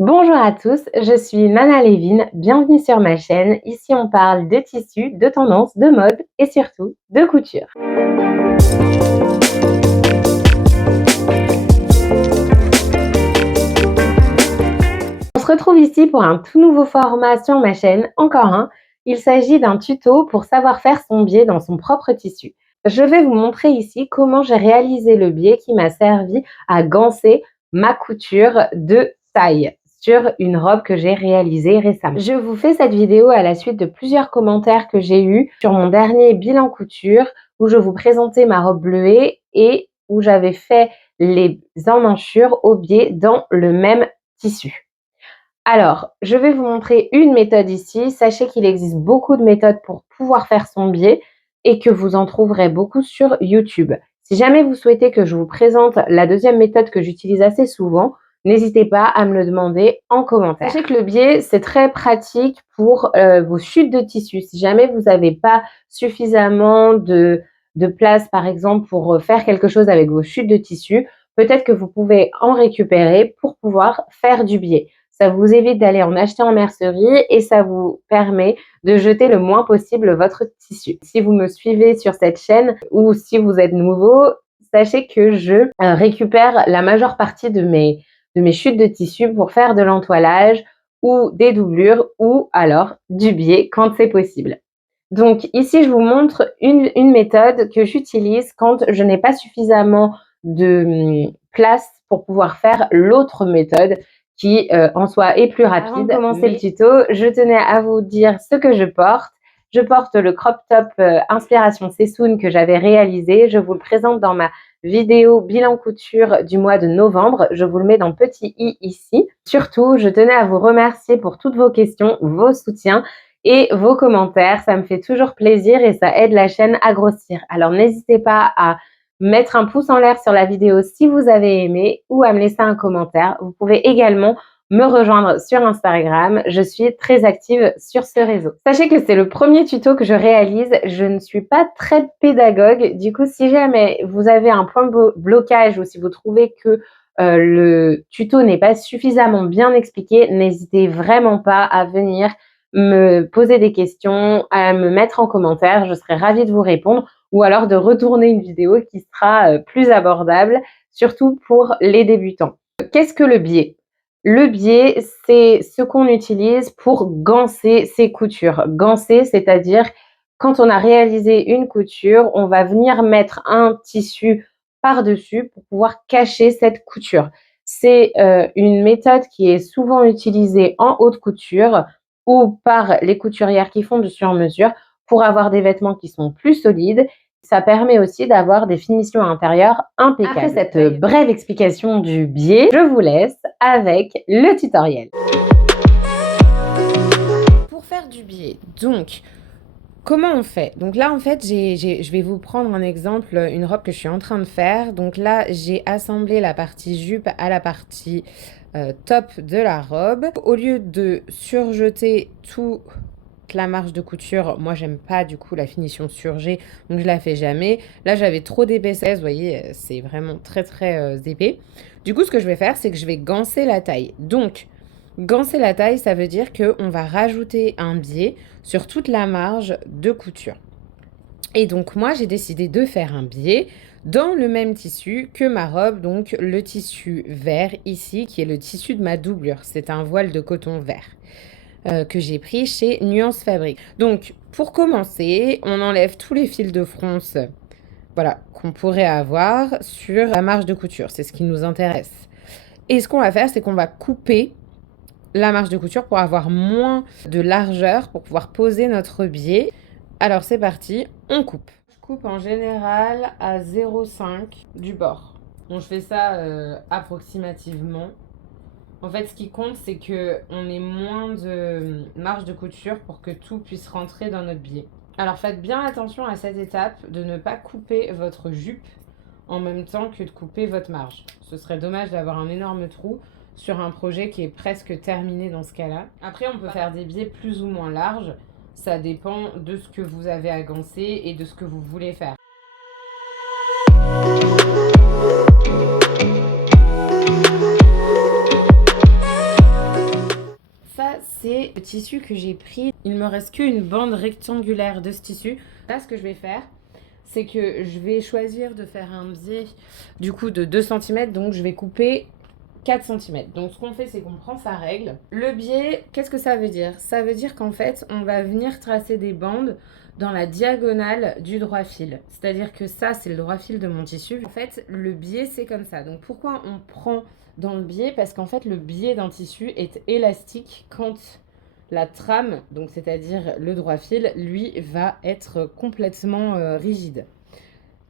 Bonjour à tous, je suis Nana Lévin, bienvenue sur ma chaîne. Ici on parle de tissus, de tendances, de mode et surtout de couture. On se retrouve ici pour un tout nouveau format sur ma chaîne, encore un. Il s'agit d'un tuto pour savoir faire son biais dans son propre tissu. Je vais vous montrer ici comment j'ai réalisé le biais qui m'a servi à ganser ma couture de taille sur une robe que j'ai réalisée récemment. Je vous fais cette vidéo à la suite de plusieurs commentaires que j'ai eus sur mon dernier bilan couture où je vous présentais ma robe bleuée et où j'avais fait les emmanchures au biais dans le même tissu. Alors, je vais vous montrer une méthode ici. Sachez qu'il existe beaucoup de méthodes pour pouvoir faire son biais et que vous en trouverez beaucoup sur YouTube. Si jamais vous souhaitez que je vous présente la deuxième méthode que j'utilise assez souvent, n'hésitez pas à me le demander en commentaire. Sachez que le biais, c'est très pratique pour vos chutes de tissu. Si jamais vous n'avez pas suffisamment de place, par exemple, pour faire quelque chose avec vos chutes de tissu, peut-être que vous pouvez en récupérer pour pouvoir faire du biais. Ça vous évite d'aller en acheter en mercerie et ça vous permet de jeter le moins possible votre tissu. Si vous me suivez sur cette chaîne ou si vous êtes nouveau, sachez que je récupère la majeure partie de mes chutes de tissu pour faire de l'entoilage ou des doublures ou alors du biais quand c'est possible. Donc ici, je vous montre une méthode que j'utilise quand je n'ai pas suffisamment de place pour pouvoir faire l'autre méthode qui en soi est plus rapide. Avant de commencer le tuto, je tenais à vous dire ce que je porte. Je porte le crop top inspiration Sessoun que j'avais réalisé. Je vous le présente dans ma vidéo bilan couture du mois de novembre. Je vous le mets dans petit i ici. Surtout, je tenais à vous remercier pour toutes vos questions, vos soutiens et vos commentaires. Ça me fait toujours plaisir et ça aide la chaîne à grossir. Alors n'hésitez pas à mettre un pouce en l'air sur la vidéo si vous avez aimé ou à me laisser un commentaire. Vous pouvez également me rejoindre sur Instagram. Je suis très active sur ce réseau. Sachez que c'est le premier tuto que je réalise. Je ne suis pas très pédagogue. Du coup, si jamais vous avez un point de blocage ou si vous trouvez que le tuto n'est pas suffisamment bien expliqué, n'hésitez vraiment pas à venir me poser des questions, à me mettre en commentaire. Je serai ravie de vous répondre ou alors de retourner une vidéo qui sera plus abordable, surtout pour les débutants. Qu'est-ce que le biais? Le biais, c'est ce qu'on utilise pour ganser ses coutures. Ganser, c'est-à-dire quand on a réalisé une couture, on va venir mettre un tissu par-dessus pour pouvoir cacher cette couture. C'est une méthode qui est souvent utilisée en haute couture ou par les couturières qui font du sur-mesure pour avoir des vêtements qui sont plus solides. Ça permet aussi d'avoir des finitions intérieures impeccables. Après cette brève explication du biais, je vous laisse avec le tutoriel. Pour faire du biais, donc, comment on fait? Donc là, en fait, je vais vous prendre un exemple, une robe que je suis en train de faire. Donc là, j'ai assemblé la partie jupe à la partie top de la robe. Au lieu de surjeter toute la marge de couture, moi j'aime pas du coup la finition surgée, donc je la fais jamais. Là j'avais trop d'épaisseur, vous voyez, c'est vraiment très épais. Du coup, ce que je vais faire, c'est que je vais ganser la taille. Donc ganser la taille, ça veut dire qu'on va rajouter un biais sur toute la marge de couture. Et donc moi j'ai décidé de faire un biais dans le même tissu que ma robe, donc le tissu vert ici, qui est le tissu de ma doublure. C'est un voile de coton vert que j'ai pris chez Nuance Fabrique. Donc pour commencer, on enlève tous les fils de fronce, voilà, qu'on pourrait avoir sur la marge de couture. C'est ce qui nous intéresse. Et ce qu'on va faire, c'est qu'on va couper la marge de couture pour avoir moins de largeur pour pouvoir poser notre biais. Alors c'est parti, on coupe. Je coupe en général à 0,5 du bord. Bon, je fais ça approximativement. En fait, ce qui compte, c'est qu'on ait moins de marge de couture pour que tout puisse rentrer dans notre biais. Alors faites bien attention à cette étape de ne pas couper votre jupe en même temps que de couper votre marge. Ce serait dommage d'avoir un énorme trou sur un projet qui est presque terminé dans ce cas-là. Après, on peut faire des biais plus ou moins larges. Ça dépend de ce que vous avez à ganser et de ce que vous voulez faire. c'est le tissu que j'ai pris. Il me reste qu'une bande rectangulaire de ce tissu. Là, ce que je vais faire, c'est que je vais choisir de faire un biais du coup de 2 cm. Donc, je vais couper 4 cm. Donc, ce qu'on fait, c'est qu'on prend sa règle. Le biais, qu'est-ce que ça veut dire? Ça veut dire qu'en fait, on va venir tracer des bandes dans la diagonale du droit fil. C'est-à-dire que ça, c'est le droit fil de mon tissu. En fait, le biais, c'est comme ça. Donc, pourquoi on prend dans le biais? Parce qu'en fait, le biais d'un tissu est élastique quand la trame, donc c'est-à-dire le droit fil, lui, va être complètement rigide.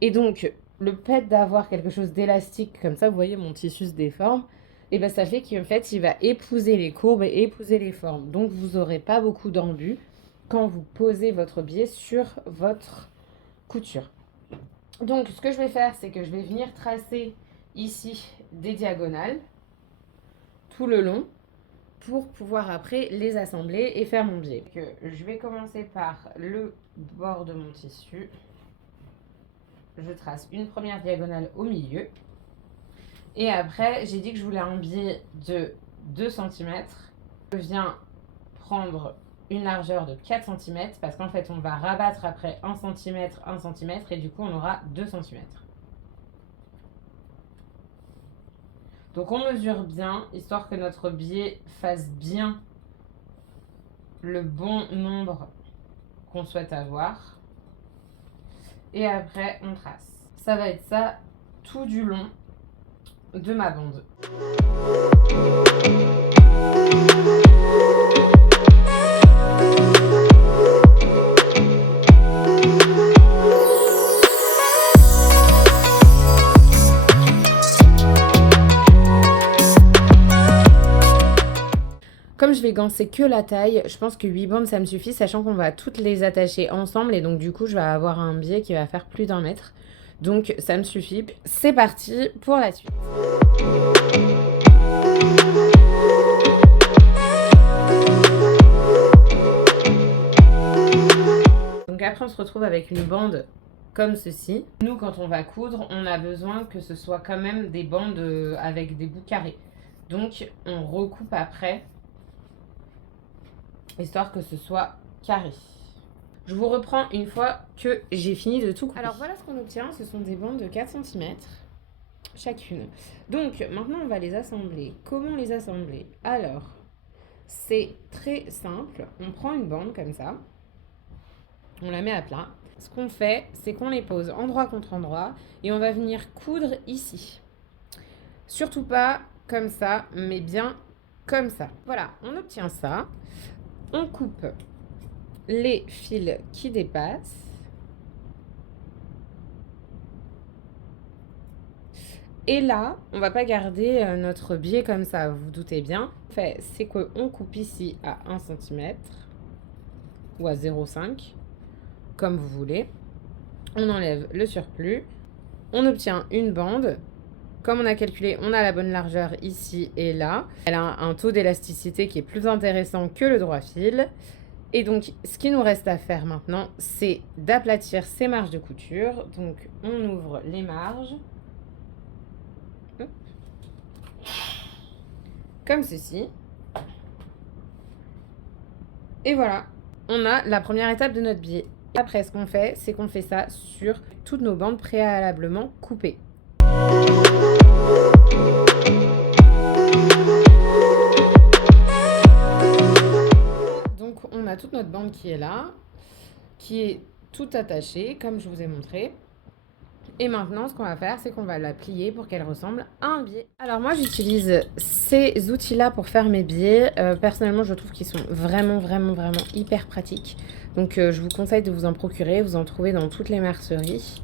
Et donc, le fait d'avoir quelque chose d'élastique comme ça, vous voyez, mon tissu se déforme, et ben ça fait qu'en fait, il va épouser les courbes et épouser les formes. Donc, vous n'aurez pas beaucoup d'embûches quand vous posez votre biais sur votre couture. Donc, ce que je vais faire, c'est que je vais venir tracer ici des diagonales tout le long pour pouvoir après les assembler et faire mon biais. Je vais commencer par le bord de mon tissu. Je trace une première diagonale au milieu. Et après, j'ai dit que je voulais un biais de 2 cm. Je viens prendre une largeur de 4 cm parce qu'en fait, on va rabattre après 1 cm, 1 cm et du coup, on aura 2 cm. Donc, on mesure bien, histoire que notre biais fasse bien le bon nombre qu'on souhaite avoir. Et après, on trace. Ça va être ça tout du long de ma bande. Comme je vais gancer que la taille, je pense que 8 bandes ça me suffit, sachant qu'on va toutes les attacher ensemble et donc du coup je vais avoir un biais qui va faire plus d'1 mètre. Donc ça me suffit. C'est parti pour la suite. Donc après on se retrouve avec une bande comme ceci. Nous quand on va coudre, on a besoin que ce soit quand même des bandes avec des bouts carrés. Donc on recoupe après, histoire que ce soit carré. Je vous reprends une fois que j'ai fini de tout couper. Alors voilà ce qu'on obtient, ce sont des bandes de 4 cm chacune. Donc maintenant on va les assembler. Comment les assembler? Alors, c'est très simple, on prend une bande comme ça, on la met à plat. Ce qu'on fait, c'est qu'on les pose endroit contre endroit et on va venir coudre ici. Surtout pas comme ça, mais bien comme ça. Voilà, on obtient ça. On coupe les fils qui dépassent. Et là, on va pas garder notre biais comme ça, vous vous doutez bien. Fait, c'est qu'on coupe ici à 1 cm ou à 0,5, comme vous voulez. On enlève le surplus. On obtient une bande. Comme on a calculé, on a la bonne largeur ici et là. Elle a un taux d'élasticité qui est plus intéressant que le droit fil. Et donc, ce qui nous reste à faire maintenant, c'est d'aplatir ces marges de couture. Donc, on ouvre les marges. Comme ceci. Et voilà, on a la première étape de notre biais. Après, ce qu'on fait, c'est qu'on fait ça sur toutes nos bandes préalablement coupées. Donc, on a toute notre bande qui est là, qui est toute attachée, comme je vous ai montré. Et maintenant, ce qu'on va faire, c'est qu'on va la plier pour qu'elle ressemble à un biais. Alors moi, j'utilise ces outils-là pour faire mes biais. Personnellement, je trouve qu'ils sont vraiment hyper pratiques. Donc, je vous conseille de vous en procurer. Vous en trouvez dans toutes les merceries,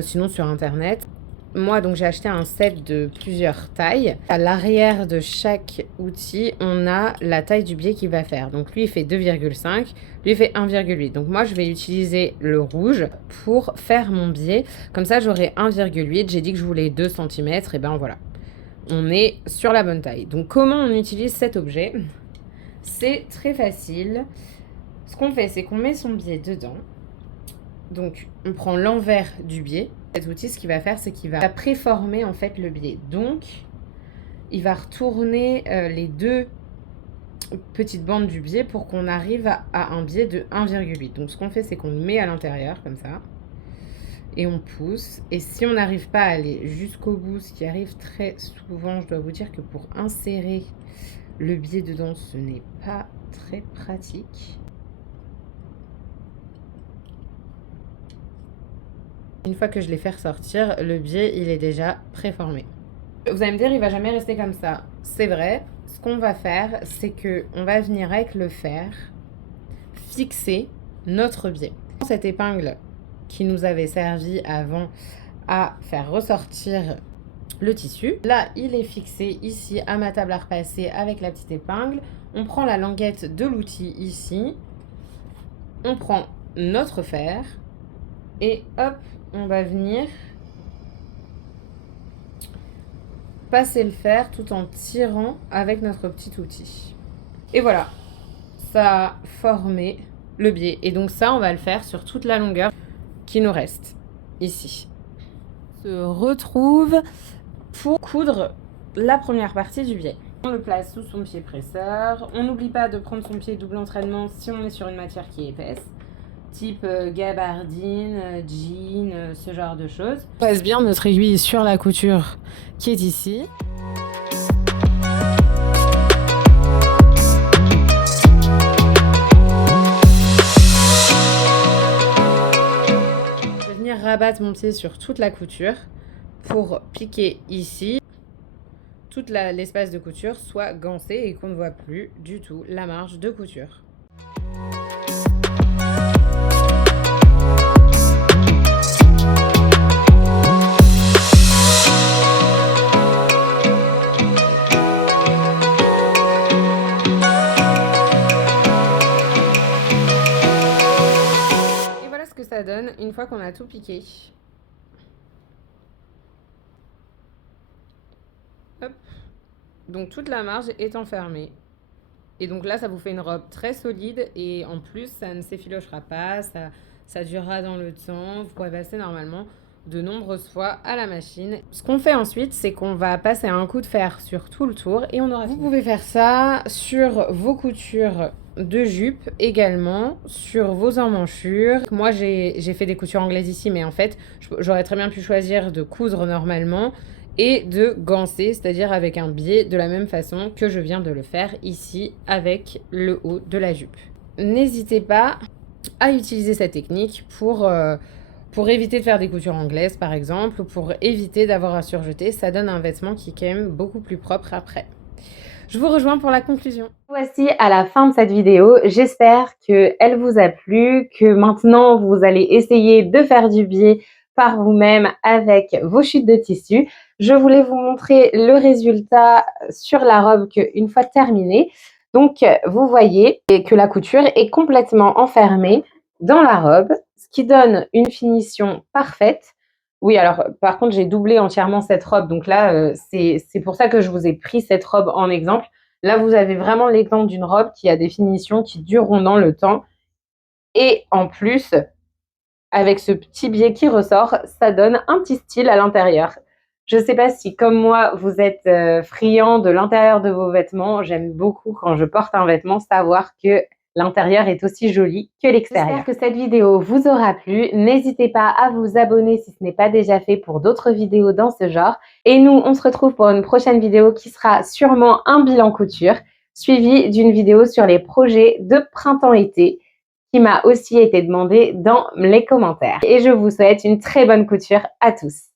sinon sur Internet. Moi, donc, j'ai acheté un set de plusieurs tailles. À l'arrière de chaque outil, on a la taille du biais qu'il va faire. Donc, lui, il fait 2,5. Lui, il fait 1,8. Donc, moi, je vais utiliser le rouge pour faire mon biais. Comme ça, j'aurai 1,8. J'ai dit que je voulais 2 cm. Et ben voilà. On est sur la bonne taille. Donc, comment on utilise cet objet? C'est très facile. Ce qu'on fait, c'est qu'on met son biais dedans. Donc, on prend l'envers du biais. Cet outil, ce qu'il va faire, c'est qu'il va préformer en fait le biais. Donc, il va retourner les deux petite bande du biais pour qu'on arrive à un biais de 1,8. Donc ce qu'on fait, c'est qu'on le met à l'intérieur comme ça et on pousse. Et si on n'arrive pas à aller jusqu'au bout, ce qui arrive très souvent, je dois vous dire que pour insérer le biais dedans, ce n'est pas très pratique. Une fois que je l'ai fait ressortir, le biais, il est déjà préformé. Vous allez me dire, il va jamais rester comme ça. C'est vrai. Ce qu'on va faire, c'est que on va venir avec le fer fixer notre biais. Cette épingle qui nous avait servi avant à faire ressortir le tissu. Là, il est fixé ici à ma table à repasser avec la petite épingle. On prend la languette de l'outil ici. On prend notre fer et hop, on va venir passer le fer tout en tirant avec notre petit outil. Et voilà, ça a formé le biais. Et donc ça, on va le faire sur toute la longueur qui nous reste ici. On se retrouve pour coudre la première partie du biais. On le place sous son pied presseur. On n'oublie pas de prendre son pied double entraînement si on est sur une matière qui est épaisse, type gabardine, jean, ce genre de choses. On passe bien notre aiguille sur la couture qui est ici. Je vais venir rabattre mon pied sur toute la couture pour piquer ici. Tout l'espace de couture soit gancé et qu'on ne voit plus du tout la marge de couture. Et voilà ce que ça donne une fois qu'on a tout piqué. Hop. Donc toute la marge est enfermée. Et donc là, ça vous fait une robe très solide et en plus, ça ne s'effilochera pas, ça durera dans le temps. Vous pourrez passer normalement de nombreuses fois à la machine. Ce qu'on fait ensuite, c'est qu'on va passer un coup de fer sur tout le tour et on aura fini. Vous pouvez faire ça sur vos coutures de jupe également, sur vos emmanchures. Moi, j'ai fait des coutures anglaises ici, mais en fait, j'aurais très bien pu choisir de coudre normalement et de gancer, c'est-à-dire avec un biais de la même façon que je viens de le faire ici avec le haut de la jupe. N'hésitez pas à utiliser cette technique pour éviter de faire des coutures anglaises par exemple, ou pour éviter d'avoir à surjeter. Ça donne un vêtement qui est quand même beaucoup plus propre après. Je vous rejoins pour la conclusion. Voici à la fin de cette vidéo. J'espère qu'elle vous a plu, que maintenant vous allez essayer de faire du biais par vous-même avec vos chutes de tissu. Je voulais vous montrer le résultat sur la robe une fois terminée. Donc, vous voyez que la couture est complètement enfermée dans la robe, ce qui donne une finition parfaite. Oui, alors par contre, j'ai doublé entièrement cette robe. Donc là, c'est pour ça que je vous ai pris cette robe en exemple. Là, vous avez vraiment l'exemple d'une robe qui a des finitions qui dureront dans le temps. Et en plus, avec ce petit biais qui ressort, ça donne un petit style à l'intérieur. Je ne sais pas si, comme moi, vous êtes friand de l'intérieur de vos vêtements. J'aime beaucoup, quand je porte un vêtement, savoir que l'intérieur est aussi joli que l'extérieur. J'espère que cette vidéo vous aura plu. N'hésitez pas à vous abonner si ce n'est pas déjà fait pour d'autres vidéos dans ce genre. Et nous, on se retrouve pour une prochaine vidéo qui sera sûrement un bilan couture, suivi d'une vidéo sur les projets de printemps-été qui m'a aussi été demandé dans les commentaires. Et je vous souhaite une très bonne couture à tous.